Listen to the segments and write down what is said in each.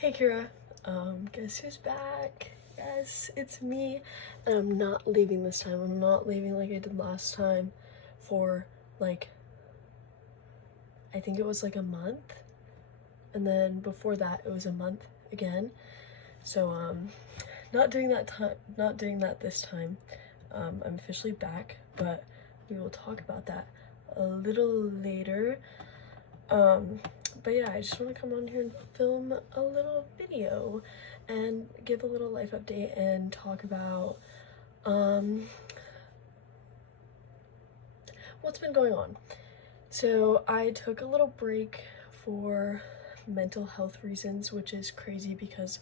Hey Kira, guess who's back? Yes, it's me, and I'm not leaving this time. I'm not leaving like I did last time for like, I think it was like a month, and then before that it was a month again. So not doing that this time. I'm officially back, but we will talk about that a little later. But yeah, I just want to come on here and film a little video and give a little life update and talk about what's been going on. So I took a little break for mental health reasons, which is crazy because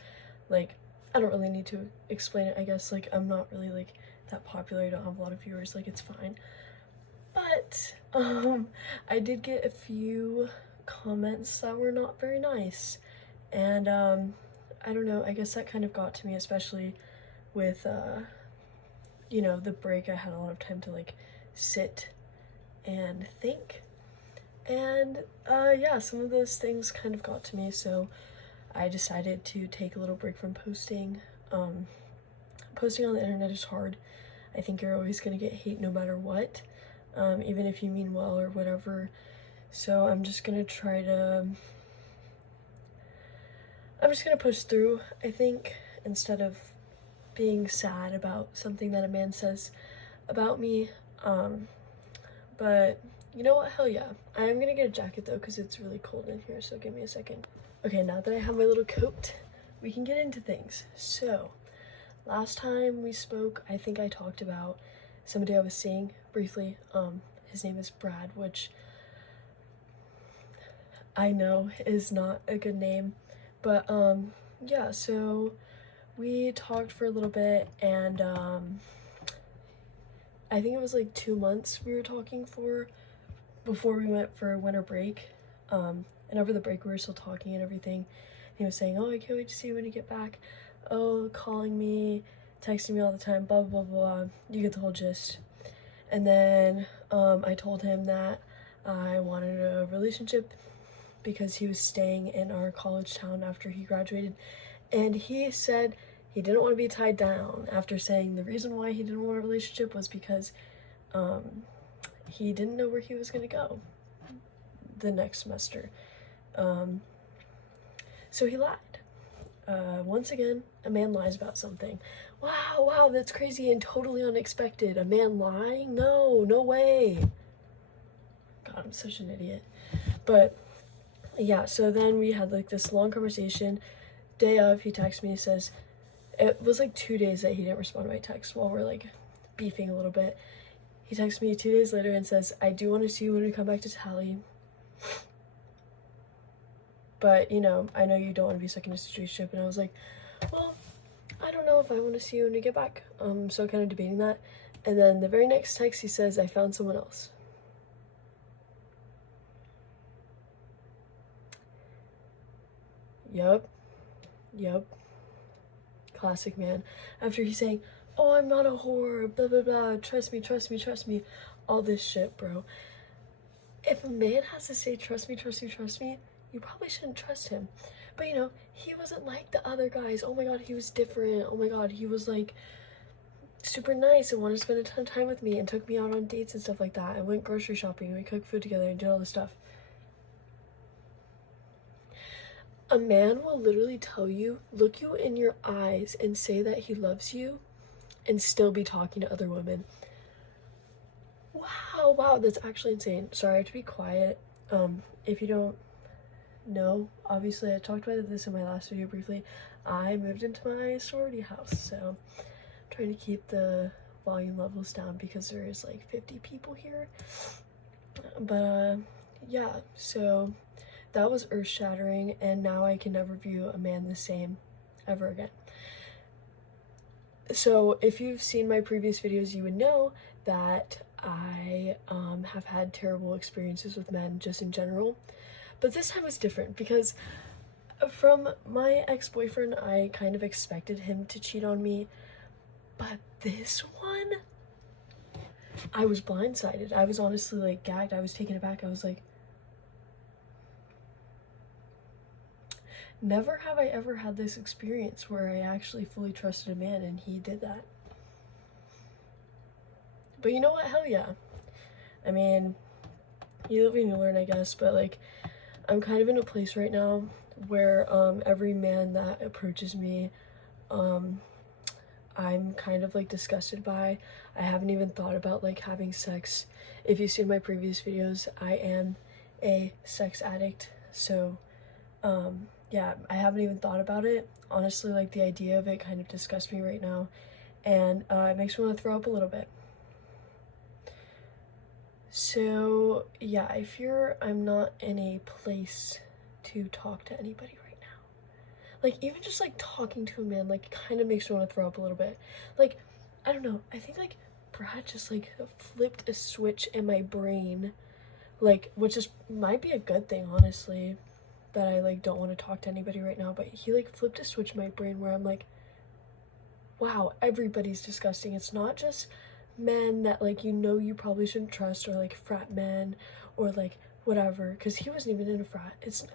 like I don't really need to explain it. I guess like I'm not really like that popular. I don't have a lot of viewers, like it's fine. But I did get a few comments that were not very nice, and I don't know, I guess that kind of got to me, especially with you know, the break. I had a lot of time to like sit and think, and yeah, some of those things kind of got to me, so I decided to take a little break from posting. Posting on the internet is hard. I think you're always gonna get hate no matter what, even if you mean well or whatever. So I'm just gonna push through, I think, instead of being sad about something that a man says about me. But you know what, hell yeah. I am gonna get a jacket though, because it's really cold in here, so give me a second. Okay, now that I have my little coat, we can get into things. So, last time we spoke, I think I talked about somebody I was seeing briefly. His name is Brad, which I know is not a good name, but yeah, so we talked for a little bit, and I think it was like 2 months we were talking for before we went for winter break, and over the break we were still talking and everything. He was saying, oh, I can't wait to see you when you get back, oh, calling me, texting me all the time, blah blah blah, you get the whole gist. And then I told him that I wanted a relationship because he was staying in our college town after he graduated, and he said he didn't want to be tied down, after saying the reason why he didn't want a relationship was because he didn't know where he was going to go the next semester. So he lied. Once again, a man lies about something. Wow, that's crazy and totally unexpected. A man lying? No way. God, I'm such an idiot. But yeah, so then we had like this long conversation. Day of, he texts me, says, it was like 2 days that he didn't respond to my text while we're like beefing a little bit. He texts me 2 days later and says, I do want to see you when we come back to Tally, but you know, I know you don't want to be stuck in a situationship. And I was like, well, I don't know if I want to see you when we get back. So kind of debating that. And then the very next text he says, I found someone else. Yup. Classic man. After he's saying, oh, I'm not a whore, blah blah blah, trust me, all this shit, bro. If a man has to say trust me, you probably shouldn't trust him. But you know, he wasn't like the other guys. Oh my god, he was different. Oh my god, he was like super nice and wanted to spend a ton of time with me and took me out on dates and stuff like that. I went grocery shopping, we cooked food together and did all this stuff. A man will literally tell you, look you in your eyes and say that he loves you and still be talking to other women. Wow, that's actually insane. Sorry, I have to be quiet. If you don't know, obviously I talked about this in my last video briefly. I moved into my sorority house, so I'm trying to keep the volume levels down because there is like 50 people here. But yeah, so that was earth-shattering, and now I can never view a man the same ever again. So if you've seen my previous videos, you would know that I have had terrible experiences with men just in general. But this time was different because from my ex-boyfriend, I kind of expected him to cheat on me. But this one, I was blindsided. I was honestly like gagged. I was taken aback. I was like, never have I ever had this experience where I actually fully trusted a man and he did that. But you know what? Hell yeah. I mean, you live and you learn, I guess, but like, I'm kind of in a place right now where every man that approaches me, I'm kind of like disgusted by. I haven't even thought about like having sex. If you've seen my previous videos, I am a sex addict, so yeah, I haven't even thought about it. Honestly, like the idea of it kind of disgusts me right now, and it makes me want to throw up a little bit. So yeah, I fear I'm not in a place to talk to anybody right now. Like, even just like talking to a man, like, kind of makes me want to throw up a little bit. Like, I don't know, I think like Brad just like flipped a switch in my brain, like, which is might be a good thing, honestly, that I like don't want to talk to anybody right now. But he like flipped a switch in my brain where I'm like, wow, everybody's disgusting. It's not just men that like you probably shouldn't trust, or like frat men, or like whatever, because he wasn't even in a frat. It's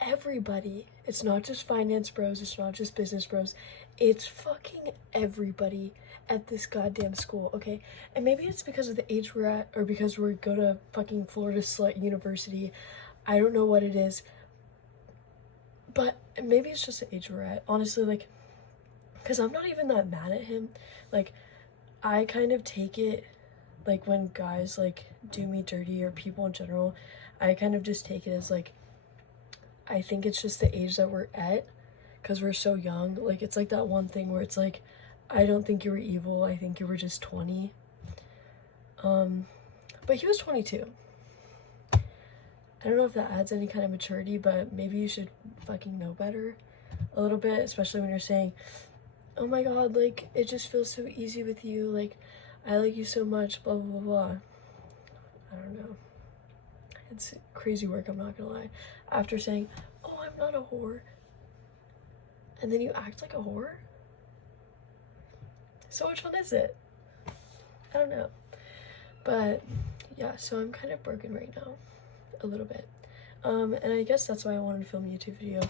everybody. It's not just finance bros, it's not just business bros, it's fucking everybody at this goddamn school, okay? And maybe it's because of the age we're at, or because we go to fucking Florida Slut University. I don't know what it is, but maybe it's just the age we're at, honestly. Like, because I'm not even that mad at him. Like, I kind of take it, like, when guys like do me dirty, or people in general, I kind of just take it as like, I think it's just the age that we're at, because we're so young. Like, it's like that one thing where it's like, I don't think you were evil, I think you were just 20. But he was 22. I don't know if that adds any kind of maturity, but maybe you should fucking know better a little bit, especially when you're saying, oh my god, like, it just feels so easy with you, like, I like you so much, blah blah blah blah. I don't know. It's crazy work, I'm not gonna lie. After saying, oh, I'm not a whore, and then you act like a whore? So which one is it? I don't know. But yeah, so I'm kind of broken right now, a little bit. And I guess that's why I wanted to film a YouTube video.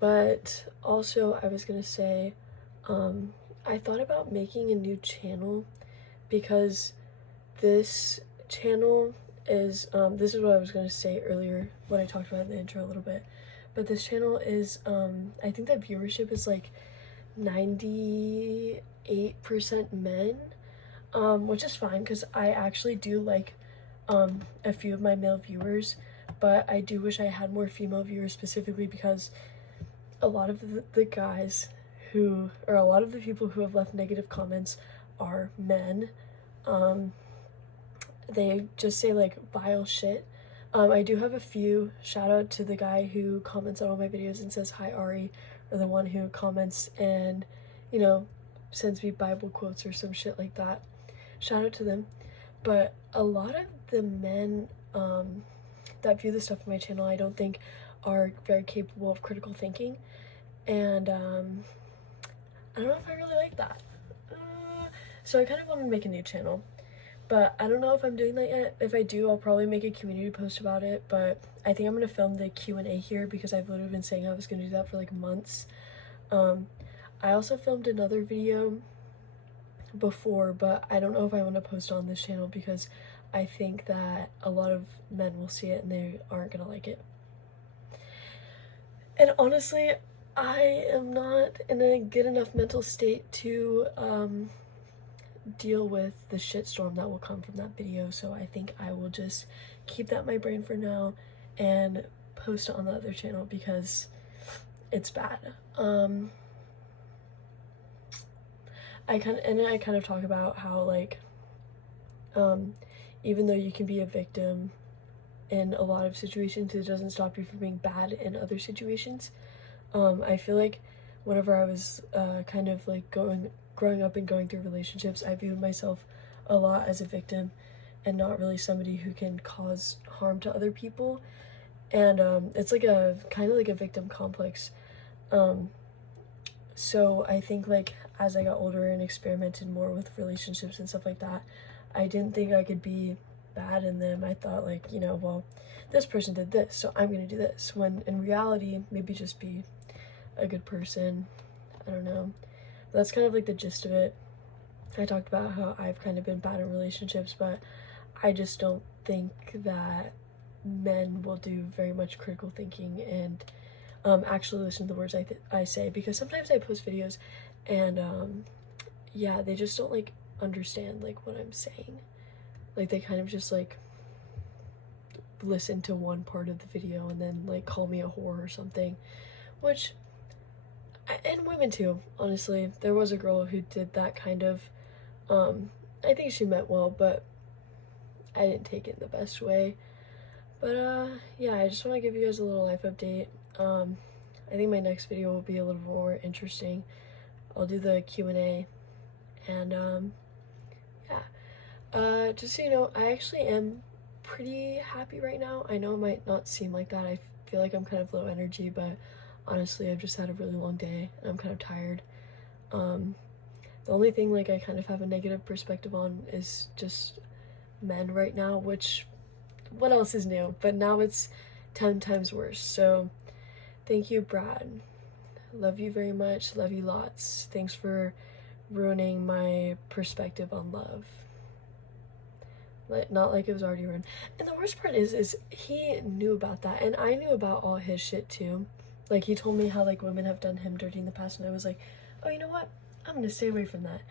But also, I was gonna say, I thought about making a new channel, because this channel is, this is what I was gonna say earlier when I talked about in the intro a little bit, but this channel is, I think that viewership is like 98% men, which is fine, because I actually do like a few of my male viewers, but I do wish I had more female viewers, specifically because a lot of the guys who, or a lot of the people who have left negative comments are men. They just say like vile shit. I do have a few. Shout out to the guy who comments on all my videos and says hi Ari, or the one who comments and, you know, sends me Bible quotes or some shit like that. Shout out to them. But a lot of the men that view the stuff on my channel, I don't think are very capable of critical thinking, and I don't know if I really like that. So I kind of want to make a new channel, but I don't know if I'm doing that yet. If I do, I'll probably make a community post about it, but I think I'm going to film the Q&A here, because I've literally been saying I was going to do that for like months. I also filmed another video before, but I don't know if I want to post on this channel, because I think that a lot of men will see it and they aren't going to like it. And honestly, I am not in a good enough mental state to deal with the shitstorm that will come from that video, so I think I will just keep that in my brain for now and post it on the other channel, because it's bad. I kind of talk about how, like, even though you can be a victim in a lot of situations, it doesn't stop you from being bad in other situations. I feel like whenever I was kind of like growing up and going through relationships, I viewed myself a lot as a victim and not really somebody who can cause harm to other people. And it's like a kind of like a victim complex. So I think, like, as I got older and experimented more with relationships and stuff like that, I didn't think I could be bad in them. I thought, like, you know, well, this person did this, so I'm gonna do this, when in reality, maybe just be a good person. I don't know. That's kind of like the gist of it. I talked about how I've kind of been bad in relationships, but I just don't think that men will do very much critical thinking and actually listen to the words I say, because sometimes I post videos and yeah, they just don't like understand like what I'm saying. Like they kind of just like listen to one part of the video and then like call me a whore or something, which, and women too, honestly. There was a girl who did that kind of, I think she meant well, but I didn't take it in the best way. But yeah, I just want to give you guys a little life update. I think my next video will be a little more interesting. I'll do the Q&A, and yeah. Just so you know, I actually am pretty happy right now. I know it might not seem like that. I feel like I'm kind of low energy, but honestly, I've just had a really long day and I'm kind of tired. The only thing like I kind of have a negative perspective on is just men right now, which, what else is new? But now it's 10 times worse. So thank you, Brad. Love you very much. Love you lots. Thanks for ruining my perspective on love. Not like it was already ruined. And the worst part is he knew about that, and I knew about all his shit too. Like, he told me how like women have done him dirty in the past, and I was like, oh, you know what? I'm gonna stay away from that.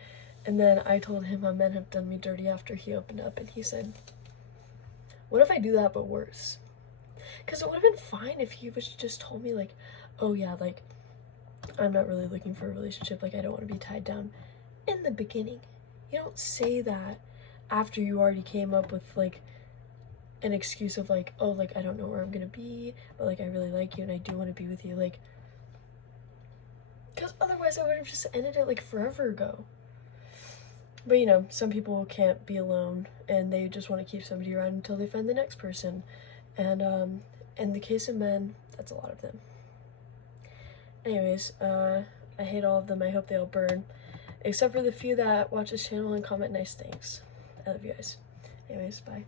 And then I told him how men have done me dirty after he opened up, and he said, what if I do that but worse? Because it would have been fine if he was just told me like, oh yeah, like, I'm not really looking for a relationship, like I don't want to be tied down in the beginning. You don't say that after you already came up with like an excuse of like, oh, like I don't know where I'm gonna be, but like I really like you and I do want to be with you, like, because otherwise I would have just ended it like forever ago. But you know, some people can't be alone and they just want to keep somebody around until they find the next person. And in the case of men, that's a lot of them. Anyways, I hate all of them. I hope they all burn, except for the few that watch this channel and comment nice things. I love you guys. Anyways, bye.